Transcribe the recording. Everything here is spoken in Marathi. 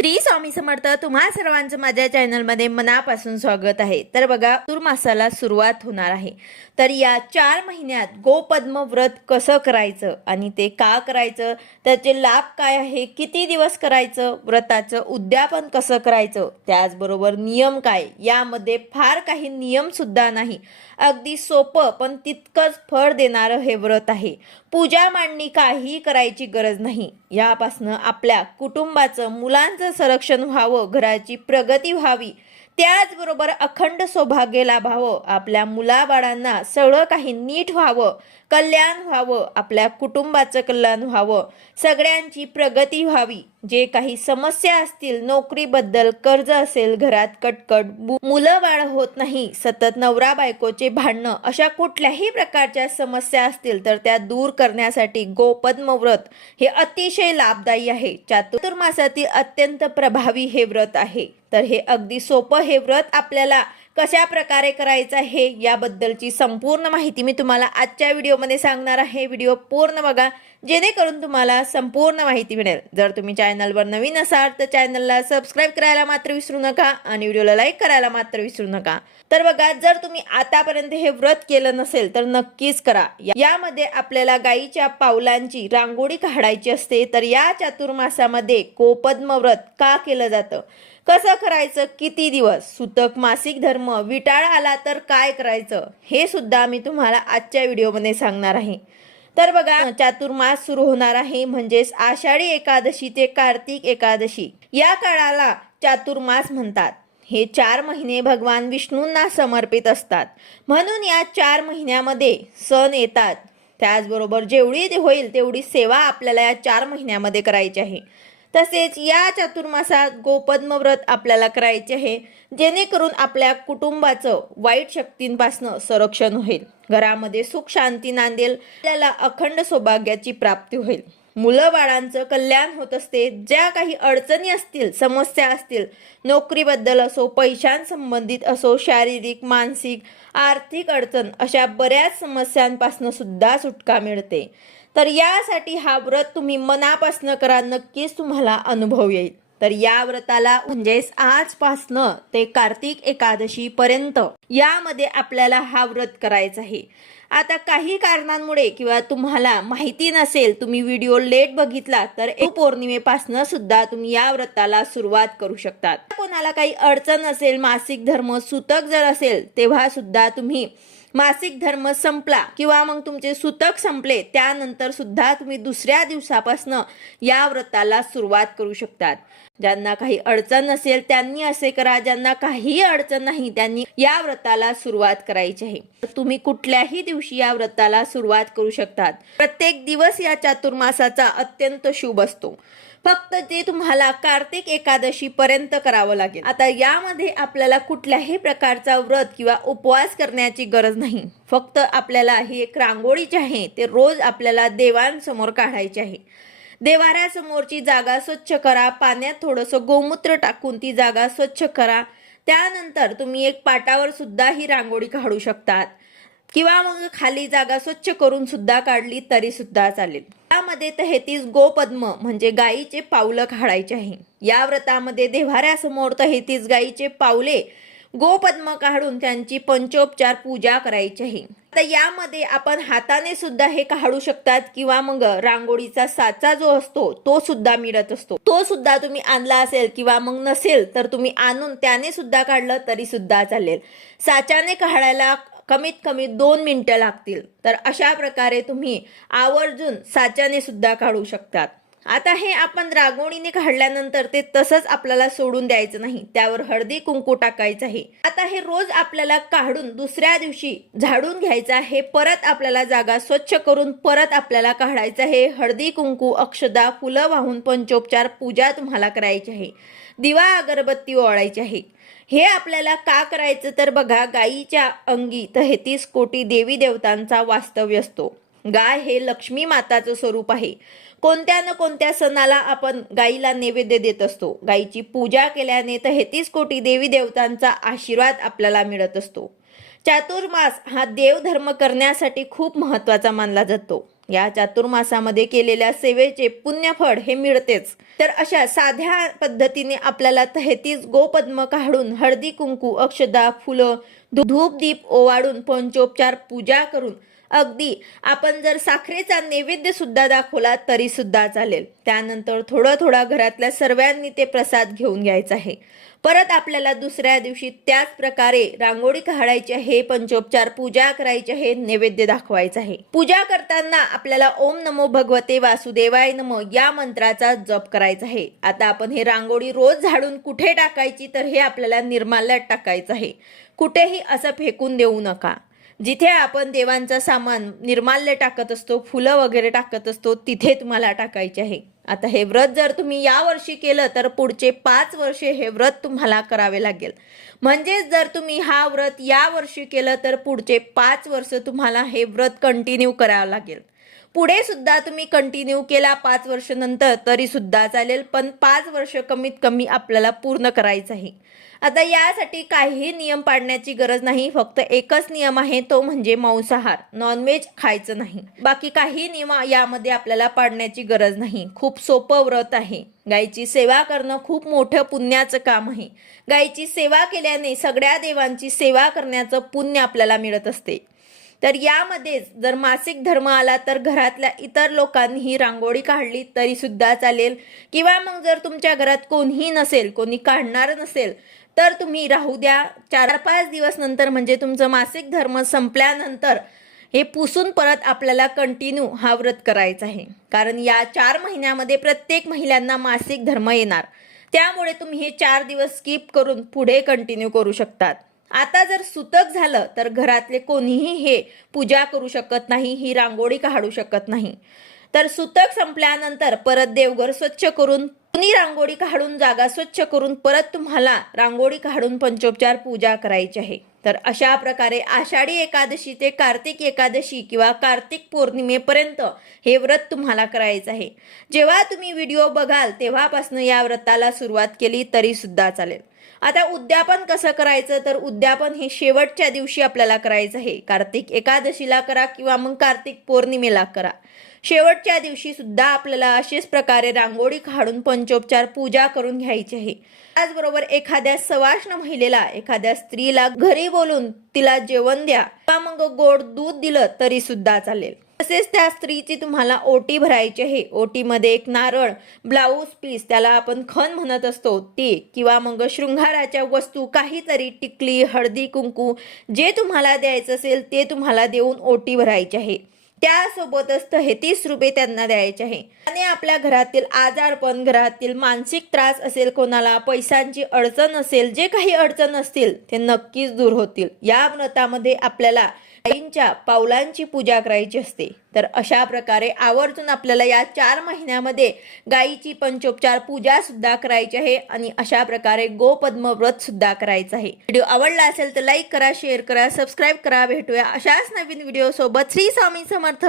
श्री स्वामी समर्थ तुम्हा सर्वांचं माझ्या चॅनलमध्ये मनापासून स्वागत आहे. तर बघा तुरमासाला सुरुवात होणार आहे. तर या चार महिन्यात गोपद्म व्रत कसं करायचं आणि ते का करायचं त्याचे लाभ काय आहे किती दिवस करायचं व्रताचं उद्यापन कसं करायचं त्याचबरोबर नियम काय यामध्ये फार काही नियमसुद्धा नाही. अगदी सोपं पण तितकंच फळ देणारं हे व्रत आहे. पूजा मांडणी काही करायची गरज नाही. यापासनं आपल्या कुटुंबाचं मुलांचं संरक्षण व्हावं घराची प्रगती व्हावी त्याचबरोबर अखंड सौभाग्य लाभावं आपल्या मुलाबाळांना सगळं काही नीट व्हावं कल्याण व्हावं आपल्या कुटुंबाचं कल्याण व्हावं सगळ्यांची प्रगती व्हावी. जे काही समस्या असतील नोकरीबद्दल कर्ज असेल घरात कटकट मुलं बाळ होत नाही सतत नवरा बायकोचे भांडणं अशा कुठल्याही प्रकारच्या समस्या असतील तर त्या दूर करण्यासाठी गोपद्म व्रत हे अतिशय लाभदायी आहे. चातुर्मासातील अत्यंत प्रभावी हे व्रत आहे. तर हे अगदी सोपं हे व्रत आपल्याला कशा प्रकारे करायचं आहे याबद्दलची संपूर्ण माहिती मी तुम्हाला आजच्या व्हिडिओमध्ये सांगणार आहे. व्हिडिओ पूर्ण बघा जेणेकरून तुम्हाला संपूर्ण माहिती मिळेल. जर तुम्ही चॅनलवर नवीन असाल तर चॅनलला सबस्क्राईब करायला मात्र विसरू नका आणि व्हिडिओला लाईक करायला मात्र विसरू नका. तर बघा जर तुम्ही आतापर्यंत हे व्रत केलं नसेल तर नक्कीच करा. यामध्ये आपल्याला गायीच्या पावलांची रांगोळी काढायची असते. तर या चातुर्मासामध्ये कोपद्म व्रत का केलं जातं? कसं करायचं? किती दिवस? सुतक मासिक धर्म विटाळ आला तर काय करायचं? हे सुद्धा मी तुम्हाला आजच्या व्हिडिओमध्ये सांगणार आहे. तर बघा चातुर्मास सुरू होणार आहे म्हणजेच आषाढी एकादशी ते कार्तिक एकादशी. या काळाला चातुर्मास म्हणतात. हे चार महिने भगवान विष्णूंना समर्पित असतात. म्हणून या चार महिन्यामध्ये सण येतात. त्याचबरोबर जेवढी होईल तेवढी सेवा आपल्याला या चार महिन्यामध्ये करायची आहे. तसेच या चातुर्मासात गोपद्म व्रत आपल्याला करायचे आहे जेणेकरून आपल्या कुटुंबाचं वाईट शक्तींपासनं संरक्षण होईल. घरामध्ये सुख शांती नांदेल आपल्याला अखंड सौभाग्याची प्राप्ती होईल. मुलं बाळांचं कल्याण होत असते ज्या काही अडचणी असतील समस्या असतील नोकरीबद्दल असो पैशांसंबंधित असो शारीरिक मानसिक आर्थिक अडचण अशा बऱ्याच समस्यांपासून सुद्धा सुटका मिळते. तर यासाठी हा व्रत तुम्ही मनापासनं करा नक्कीच तुम्हाला अनुभव येईल. तर या व्रताला म्हणजेच आजपासनं ते कार्तिक एकादशीपर्यंत यामध्ये आपल्याला हा व्रत करायचा आहे. आता काही कारणांमुळे किंवा तुम्हाला माहिती नसेल तुम्ही व्हिडिओ लेट बघितला तर एक पौर्णिमेपासनं सुद्धा तुम्ही या व्रताला सुरुवात करू शकतात. कोणाला काही अडचण असेल मासिक धर्म सुतक जर असेल तेव्हा सुद्धा तुम्ही मासिक धर्म संपला किंवा मग तुमचे सुतक संपले त्यानंतर सुद्धा तुम्ही दुसऱ्या दिवसापासनं या व्रताला सुरुवात करू शकतात. ज्यांना काही अडचण नसेल त्यांनी असे करा ज्यांना काही अडचण नाही त्यांनी या व्रताला सुरुवात करायची आहे. तुम्ही कुठल्याही दिवशी या व्रताला सुरुवात करू शकतात. प्रत्येक दिवस या चातुर्मासाचा अत्यंत शुभ असतो. फक्त ते तुम्हाला कार्तिक एकादशी पर्यंत करावं लागेल. आता यामध्ये आपल्याला कुठल्याही प्रकारचा व्रत किंवा उपवास करण्याची गरज नाही. फक्त आपल्याला ही एक रांगोळी जी आहे. ते रोज आपल्याला देवांसमोर काढायची आहे. देवाऱ्यासमोरची जागा स्वच्छ करा. पाण्यात थोडंसं गोमूत्र टाकून ती जागा स्वच्छ करा. त्यानंतर तुम्ही एक पाटावर सुद्धा ही रांगोळी काढू शकतात. किंवा मग खाली जागा स्वच्छ करून सुद्धा काढली तरी सुद्धा चालेल. त्यामध्ये तहेतीस गोपद्म म्हणजे गायीचे पावलं काढायचे आहे. या व्रतामध्ये देव्हाऱ्यासमोर तहेतीस गायीचे पावले गोपद्म काढून त्यांची पंचोपचार पूजा करायची आहे आता यामध्ये आपण हाताने सुद्धा हे काढू शकतात किंवा मग रांगोळीचा साचा जो असतो तो सुद्धा मिळत असतो. तो सुद्धा तुम्ही आणला असेल किंवा मग नसेल तर तुम्ही आणून त्याने सुद्धा काढलं तरी सुद्धा चालेल. साच्याने काढायला कमीत कमी दोन मिनटं लागतील. तर अशा प्रकारे तुम्ही आवर्जून साच्याने सुद्धा काढू शकतात. आता हे आपण रांगोळीने काढल्यानंतर ते तसंच आपल्याला सोडून द्यायचं नाही. त्यावर हळदी कुंकू टाकायचं आहे. आता हे रोज आपल्याला काढून दुसऱ्या दिवशी झाडून घ्यायचं आहे. परत आपल्याला जागा स्वच्छ करून परत आपल्याला काढायचं आहे. हळदी कुंकू अक्षदा फुलं वाहून पंचोपचार पूजा तुम्हाला करायची आहे. दिवा अगरबत्ती ओळायची आहे. हे आपल्याला का करायचं तर बघा गायीच्या अंगी तहेतीस कोटी देवी देवतांचा वास्तव्य असतो. गाय हे लक्ष्मी माताचं स्वरूप आहे. कोणत्या न कोणत्या सणाला आपण गाईला नैवेद्य देत असतो. गाईची पूजा केल्याने तहेतीस कोटी देवी देवतांचा आशीर्वाद आपल्याला मिळत असतो. चातुर्मास हा देवधर्म करण्यासाठी खूप महत्त्वाचा मानला जातो. या चातुर्मासामध्ये केलेल्या सेवेचे पुण्यफळ हे मिळतेच. तर अशा साध्या पद्धतीने आपल्याला तहेतीस गोपद्म काढून हळदी कुंकू अक्षदा फुलं धूप दीप ओवाळून पंचोपचार पूजा करून अगदी. आपण जर साखरेचा नैवेद्य सुद्धा दाखवला तरी सुद्धा चालेल. त्यानंतर थोडा थोडा घरातल्या सर्वांनी ते प्रसाद घेऊन घ्यायचा आहे. परत आपल्याला दुसऱ्या दिवशी त्याच प्रकारे रांगोळी काढायची आहे पंचोपचार पूजा करायची आहे नैवेद्य दाखवायचा आहे. पूजा करताना आपल्याला ओम नमो भगवते वासुदेवाय नम या मंत्राचा जप करायचा आहे. आता आपण हे रांगोळी रोज झाडून कुठे टाकायची तर हे आपल्याला निर्माल्यात टाकायचं आहे. कुठेही असं फेकून देऊ नका. जिथे आपण देवांचं सामान निर्माल्य टाकत असतो फुलं वगैरे टाकत असतो तिथे तुम्हाला टाकायचे आहे. आता हे व्रत जर तुम्ही या वर्षी केलं तर पुढचे पाच वर्षे हे व्रत तुम्हाला करावे लागेल. म्हणजेच जर तुम्ही हा व्रत या वर्षी केलं तर पुढचे पाच वर्ष तुम्हाला हे व्रत कंटिन्यू करावं लागेल. पुढे सुद्धा तुम्ही कंटिन्यू केला पाच वर्ष नंतर तरी सुद्धा चालेल पण पाच वर्ष कमीत कमी आपल्याला पूर्ण करायचं आहे. आता यासाठी काहीही नियम पाडण्याची गरज नाही. फक्त एकच नियम आहे तो म्हणजे मांसाहार. नॉनव्हेज खायचं नाही. बाकी काही नियम यामध्ये आपल्याला पाडण्याची गरज नाही. खूप सोपं व्रत आहे. गायीची सेवा करणं खूप मोठं पुण्याचं काम आहे. गायीची सेवा केल्याने सगळ्या देवांची सेवा करण्याचं पुण्य आपल्याला मिळत असते. तर यामध्येच जर मासिक धर्म आला तर घरातल्या इतर लोकांनीही रांगोळी काढली तरी सुद्धा चालेल. किंवा मग जर तुमच्या घरात कोणीही नसेल कोणी काढणार नसेल तर तुम्ही राहू द्या. चार पाच दिवस नंतर म्हणजे तुमचं मासिक धर्म संपल्यानंतर हे पुसून परत आपल्याला कंटिन्यू हा व्रत करायचा आहे. कारण या चार महिन्यामध्ये प्रत्येक महिलांना मासिक धर्म येणार. त्यामुळे तुम्ही हे चार दिवस स्किप करून पुढे कंटिन्यू करू शकतात. आता जर सुतक झालं तर घरातले कोणीही हे पूजा करू शकत नाही ही रांगोळी काढू शकत नाही. तर सुतक संपल्यानंतर परत देवघर स्वच्छ करून कुणी रांगोळी काढून जागा स्वच्छ करून परत तुम्हाला रांगोळी काढून पंचोपचार पूजा करायची आहे. तर अशा प्रकारे आषाढी एकादशी ते कार्तिक एकादशी किंवा कार्तिक पौर्णिमेपर्यंत हे व्रत तुम्हाला करायचं आहे. जेव्हा तुम्ही व्हिडिओ बघाल तेव्हापासून या व्रताला सुरुवात केली तरी सुद्धा चालेल. आता उद्यापन कसं करायचं? तर उद्यापन हे शेवटच्या दिवशी आपल्याला करायचं आहे. कार्तिक एकादशीला करा किंवा मग कार्तिक पौर्णिमेला करा. शेवटच्या दिवशी सुद्धा आपल्याला अशाच प्रकारे रांगोळी काढून पंचोपचार पूजा करून घ्यायची आहे. त्याचबरोबर एखाद्या सवाष्ण महिलेला एखाद्या स्त्रीला घरी बोलून तिला जेवण द्या. किंवा मग गोड दूध दिलं तरी सुद्धा चालेल. तसेच त्या स्त्रीची तुम्हाला ओटी भरायची आहे. ओटीमध्ये एक नारळ ब्लाऊज पीस त्याला आपण खण म्हणत असतो ते किंवा मग शृंगाराच्या वस्तू काहीतरी टिकली हळदी कुंकू जे तुम्हाला द्यायचं असेल ते तुम्हाला देऊन ओटी भरायची आहे. त्यासोबतच तेहतीस रुपये त्यांना द्यायचे आहे. आणि आपल्या घरातील आजारपण घरातील मानसिक त्रास असेल कोणाला पैशांची अडचण असेल जे काही अडचण असतील ते नक्कीच दूर होतील. या व्रतामध्ये आपल्याला आईंच्या पावलांची पूजा करायची असते. तर अशा प्रकारे आवर्जून आपल्याला या चार महिन्यामध्ये गायीची पंचोपचार पूजा सुद्धा करायची आहे आणि अशा प्रकारे गोपद्म व्रत सुद्धा करायचं आहे. व्हिडिओ आवडला असेल तर लाईक करा शेअर करा सबस्क्राईब करा. भेटूया अशाच नवीन व्हिडिओ सोबत श्री स्वामी समर्थ.